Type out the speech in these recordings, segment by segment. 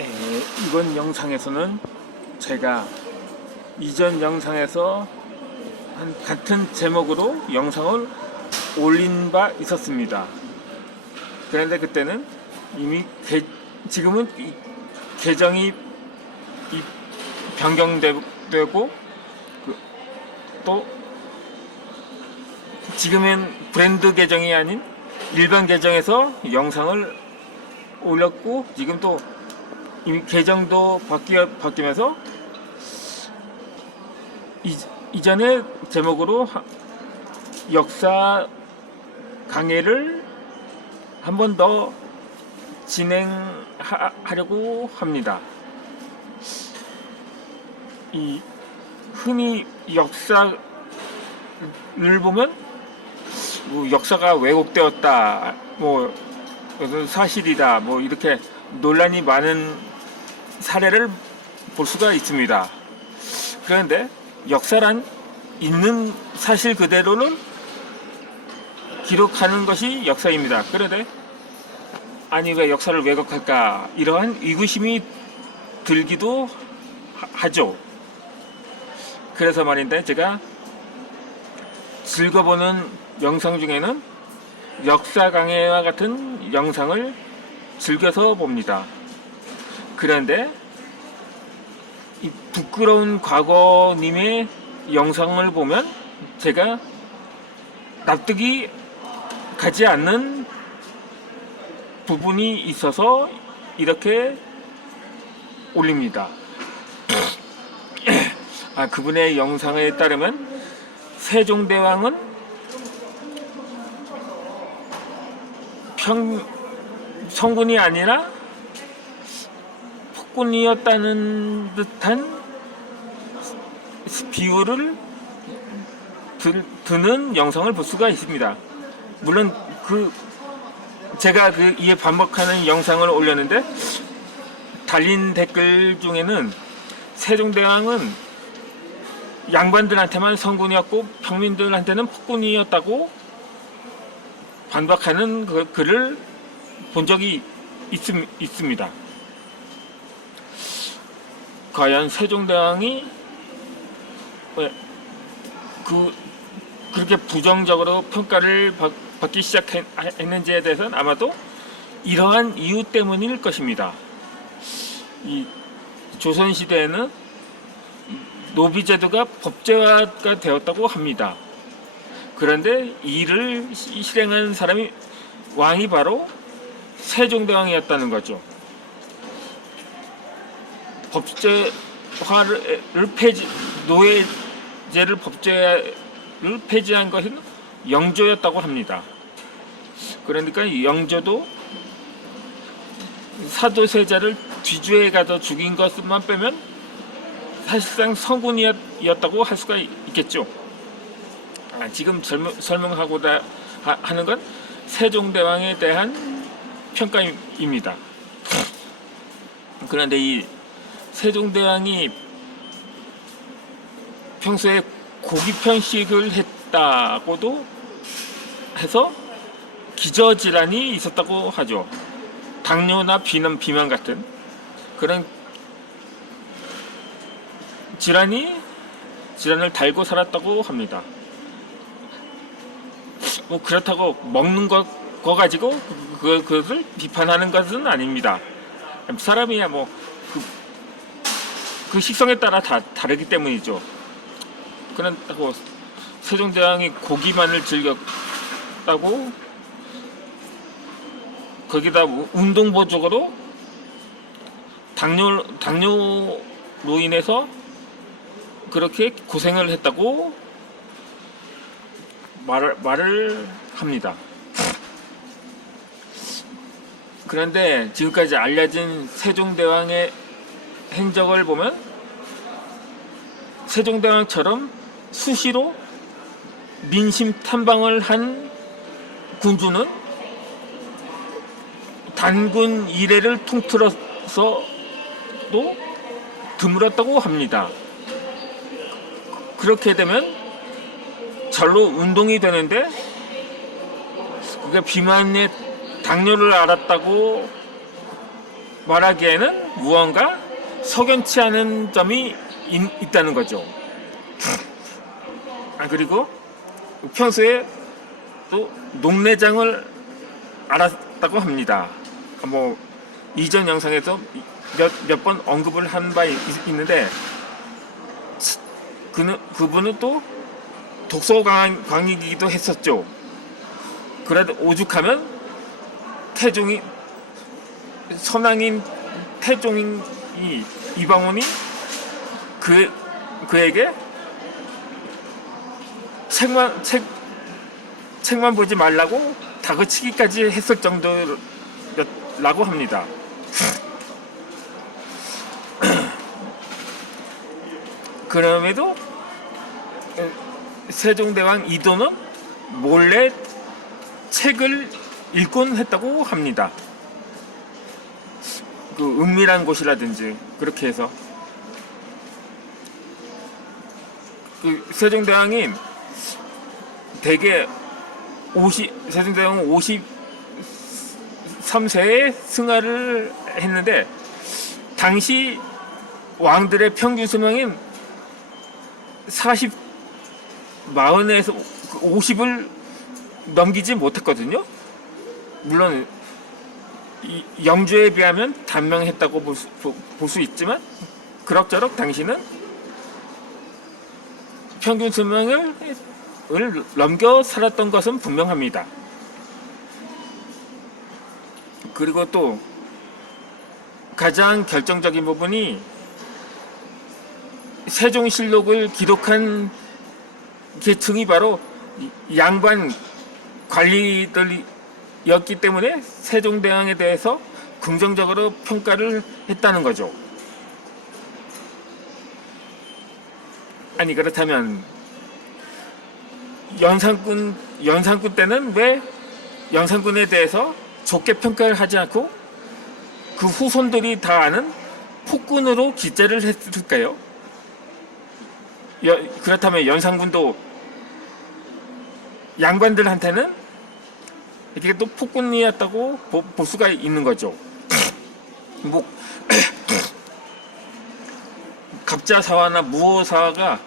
이번 영상에서는 제가 이전 영상에서 같은 제목으로 영상을 올린 바 있었습니다. 그런데 그때는 이미 지금은 계정이 변경되고 또 지금은 브랜드 계정이 아닌 일반 계정에서 영상을 올렸고, 지금 또 이미 계정도 바뀌면서 이전의 제목으로 역사 강의를 한 번 더 진행하려고 합니다. 흔히 역사를 보면 역사가 왜곡되었다, 이것은 사실이다, 이렇게 논란이 많은 사례를 볼 수가 있습니다. 그런데 역사란 있는 사실 그대로를 기록하는 것이 역사입니다. 그런데 아니 왜 역사를 왜곡할까, 이러한 의구심이 들기도 하죠. 그래서 말인데, 제가 즐겨보는 영상 중에는 역사 강해와 같은 영상을 즐겨서 봅니다. 그런데 이 부끄러운 과거님의 영상을 보면 제가 납득이 가지 않는 부분이 있어서 이렇게 올립니다. 그분의 영상에 따르면 세종대왕은 성군이 아니라 폭군이었다는 듯한 비유를 드는 영상을 볼 수가 있습니다. 물론 제가 이에 반박하는 영상을 올렸는데, 달린 댓글 중에는 세종대왕은 양반들한테만 성군이었고 평민들한테는 폭군이었다고 반박하는 글을 본 적이 있습니다. 과연 세종대왕이 그렇게 부정적으로 평가를 받기 시작했는지에 대해서는 아마도 이러한 이유 때문일 것입니다. 이 조선시대에는 노비제도가 법제화가 되었다고 합니다. 그런데 이를 실행한 사람이 왕이 바로 세종대왕이었다는 거죠. 노예제를 법제를 폐지한 것은 영조였다고 합니다. 그러니까 영조도 사도세자를 뒤주에 가서 죽인 것만 빼면 사실상 성군이었다고 할 수가 있겠죠. 지금 설명하고자 하는 건 세종대왕에 대한 평가입니다. 그런데 이 세종대왕이 평소에 고기 편식을 했다고도 해서 기저질환이 있었다고 하죠. 당뇨나 비만 같은 그런 질환을 달고 살았다고 합니다. 그렇다고 먹는 거 가지고 그것을 비판하는 것은 아닙니다. 사람이야 그 식성에 따라 다 다르기 때문이죠. 그렇다고 세종대왕이 고기만을 즐겼다고 거기다 운동보조로 당뇨로 인해서 그렇게 고생을 했다고 말을 합니다. 그런데 지금까지 알려진 세종대왕의 행적을 보면 세종대왕처럼 수시로 민심 탐방을 한 군주는 단군 이래를 통틀어서도 드물었다고 합니다. 그렇게 되면 절로 운동이 되는데, 그게 비만의 당뇨를 앓았다고 말하기에는 무언가 석연치 않은 점이 있다는 거죠. 그리고 평소에 또 농내장을 알았다고 합니다. 뭐 이전 영상에서 몇 번 언급을 한 바 있는데, 그분은 또 독서광이기도 했었죠. 그래도 오죽하면 선왕인 태종인 이방원이 그에게 책만 보지 말라고 다그치기까지 했을 정도라고 합니다. 그럼에도 세종대왕 이도는 몰래 책을 읽곤 했다고 합니다. 그 은밀한 곳이라든지 그렇게 해서. 그 세종대왕이 대개 세종대왕은 53세에 승하를 했는데, 당시 왕들의 평균 수명인 40에서 50을 넘기지 못했거든요. 물론 영주에 비하면 단명했다고 볼 수 있지만, 그럭저럭 당시는 평균 수명을 넘겨 살았던 것은 분명합니다. 그리고 또 가장 결정적인 부분이 세종실록을 기록한 계층이 바로 양반 관리들이었기 때문에 세종대왕에 대해서 긍정적으로 평가를 했다는 거죠. 아니, 그렇다면 연산군 때는 왜 연산군에 대해서 좋게 평가를 하지 않고 그 후손들이 다 아는 폭군으로 기재를 했을까요? 그렇다면 연산군도 양반들한테는 이게 또 폭군이었다고 볼 수가 있는 거죠. 뭐 갑자사화나 무호사화가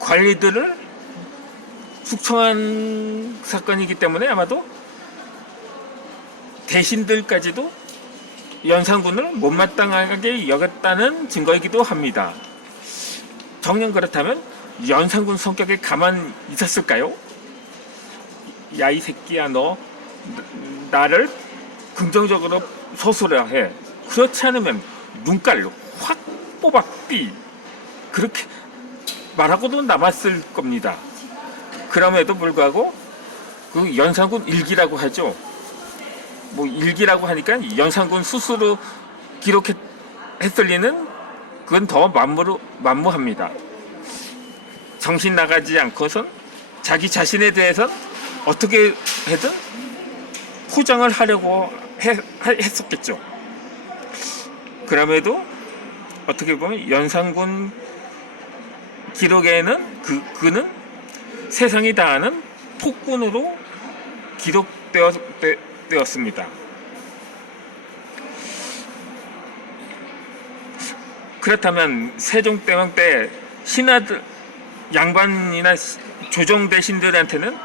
관리들을 숙청한 사건이기 때문에 아마도 대신들까지도 연산군을 못마땅하게 여겼다는 증거이기도 합니다. 정녕 그렇다면 연산군 성격에 가만 있었을까요? 야, 이 새끼야, 너 나를 긍정적으로 서술해야 해. 그렇지 않으면 눈깔로 확 뽑아 삐, 그렇게 말하고도 남았을 겁니다. 그럼에도 불구하고 그 연산군 일기라고 하죠. 뭐 일기라고 하니까 연산군 스스로 기록했을 리는 그건 더 만무합니다. 정신 나가지 않고선 자기 자신에 대해선 어떻게 해든 포장을 하려고 했었겠죠. 그럼에도 어떻게 보면 연산군 기록에는 그는 세상이 다 아는 폭군으로 기록되었습니다. 그렇다면 세종대왕 때 신하들, 양반이나 조정 대신들한테는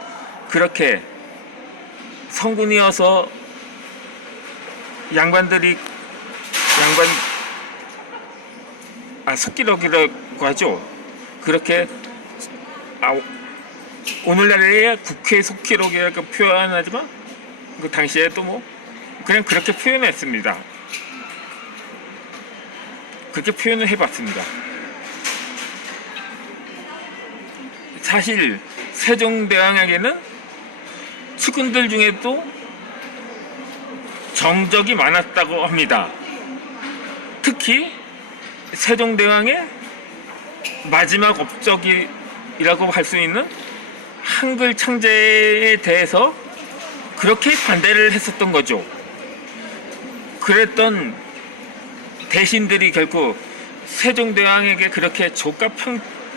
그렇게 성군이어서 석기록이라고 하죠. 그렇게 오늘날의 국회 속기록이라고 표현하지만 그 당시에도 뭐 그냥 그렇게 표현했습니다. 그렇게 표현을 해봤습니다. 사실 세종대왕에게는 측근들 중에도 정적이 많았다고 합니다. 특히 세종대왕의 마지막 업적이라고 할 수 있는 한글 창제에 대해서 그렇게 반대를 했었던 거죠. 그랬던 대신들이 결국 세종대왕에게 그렇게 저가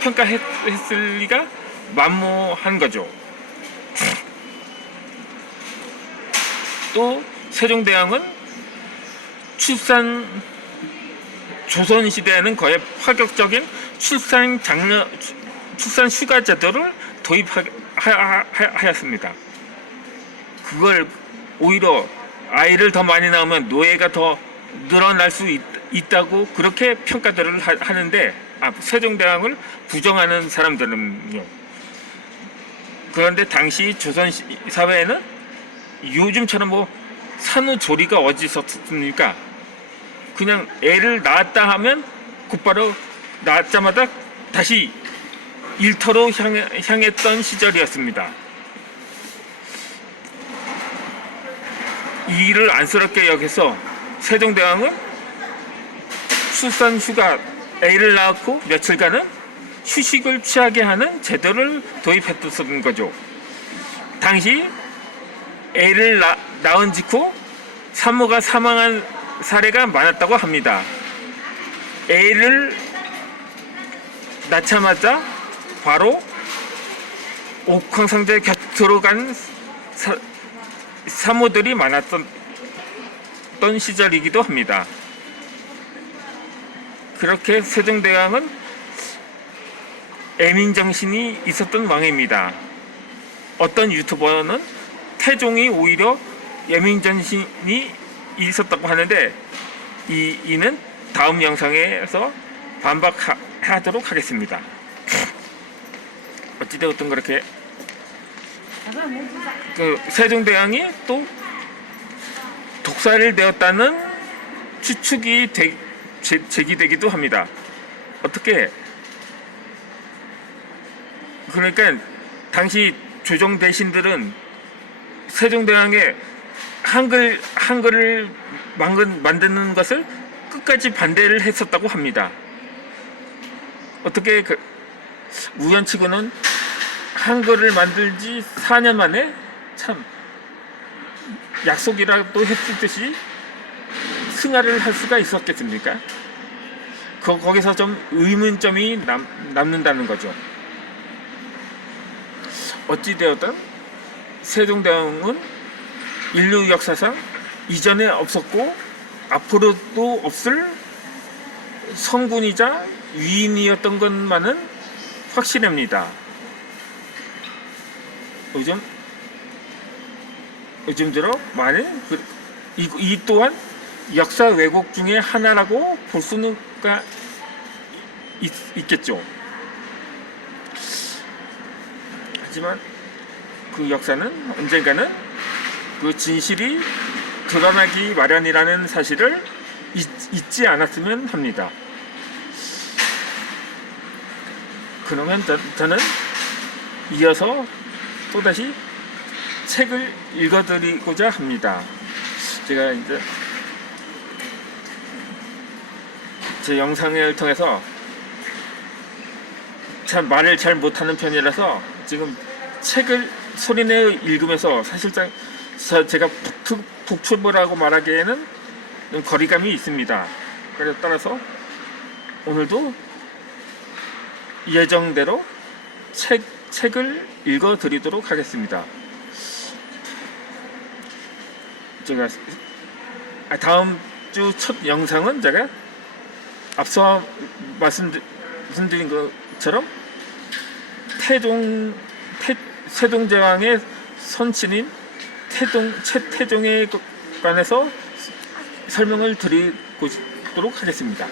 평가했을 리가 만무한 거죠. 또 세종대왕은 출산 조선 시대에는 거의 파격적인 출산 휴가 제도를 도입하였습니다. 그걸 오히려 아이를 더 많이 낳으면 노예가 더 늘어날 수 있다고 그렇게 평가들을 하는데 세종대왕을 부정하는 사람들은요. 그런데 당시 조선 사회에는 요즘처럼 뭐 산후조리가 어디 있었습니까? 그냥 애를 낳았다 하면 곧바로 낳자마자 다시 일터로 향했던 시절이었습니다. 이 일을 안쓰럽게 여겨서 세종대왕은 출산휴가 애를 낳고 며칠간은 휴식을 취하게 하는 제도를 도입했던 거죠. 당시 애를 낳은 직후 산모가 사망한 사례가 많았다고 합니다. 애를 낳자마자 바로 옥황상제 곁으로 간 산모들이 많았던 시절이기도 합니다. 그렇게 세종대왕은 애민정신이 있었던 왕입니다. 어떤 유튜버는 태종이 오히려 애민정신이 있었다고 하는데 이는 다음 영상에서 반박하도록 하겠습니다. 어찌되었든 그렇게 세종대왕이 또 독살을 되었다는 추측이 제기되기도 합니다. 어떻게? 그러니까 당시 조정 대신들은 세종대왕의 한글을 만드는 것을 끝까지 반대를 했었다고 합니다. 어떻게 우연치고는 한글을 만들지 4년 만에 참 약속이라도 했듯이 승하를 할 수가 있었겠습니까? 거기서 좀 의문점이 남는다는 거죠. 어찌되었든 세종대왕은 인류 역사상 이전에 없었고 앞으로도 없을 성군이자 위인이었던 것만은 확실합니다. 요즘 들어 많은 이 또한 역사 왜곡 중에 하나라고 볼 수는 있겠죠. 하지만 그 역사는 언젠가는 그 진실이 드러나기 마련이라는 사실을 잊지 않았으면 합니다. 그러면 저는 이어서 또다시 책을 읽어드리고자 합니다. 제가 이제 제 영상을 통해서 참 말을 잘 못하는 편이라서 지금 책을 소리내어 읽으면서 사실상 제가 북튜버라고 말하기에는 좀 거리감이 있습니다. 그래서 따라서 오늘도 예정대로 책을 읽어드리도록 하겠습니다. 제가 다음 주 첫 영상은 제가 앞서 말씀드린 것처럼 세종대왕의 선친인 최태종에 관해서 설명을 드리도록 하겠습니다.